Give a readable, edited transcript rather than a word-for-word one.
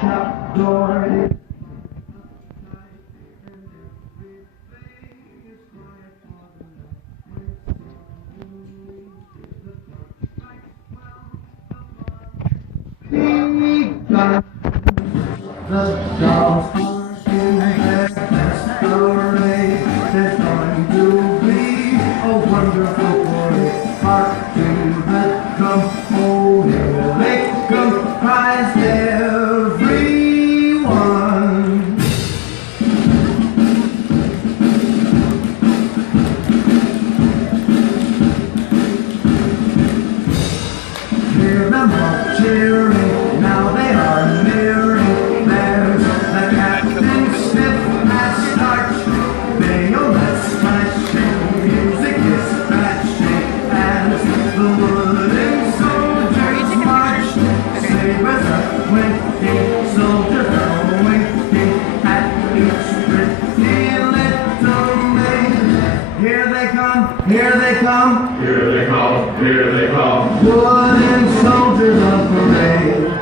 shop door is the dogs in their best array. There's going to be a wonderful parade. Hark to the drum, oh here they come, cries everyone. Hear them all cheering, now they are nearing. There's the Captain Smith has starched, bayonets flashing, music is crashing as the wooden soldiers march. Sabers are winking, soldiers are winking at each pretty little maid. Here they come, here they come, here they come, here they come. wooden soldiers of parade.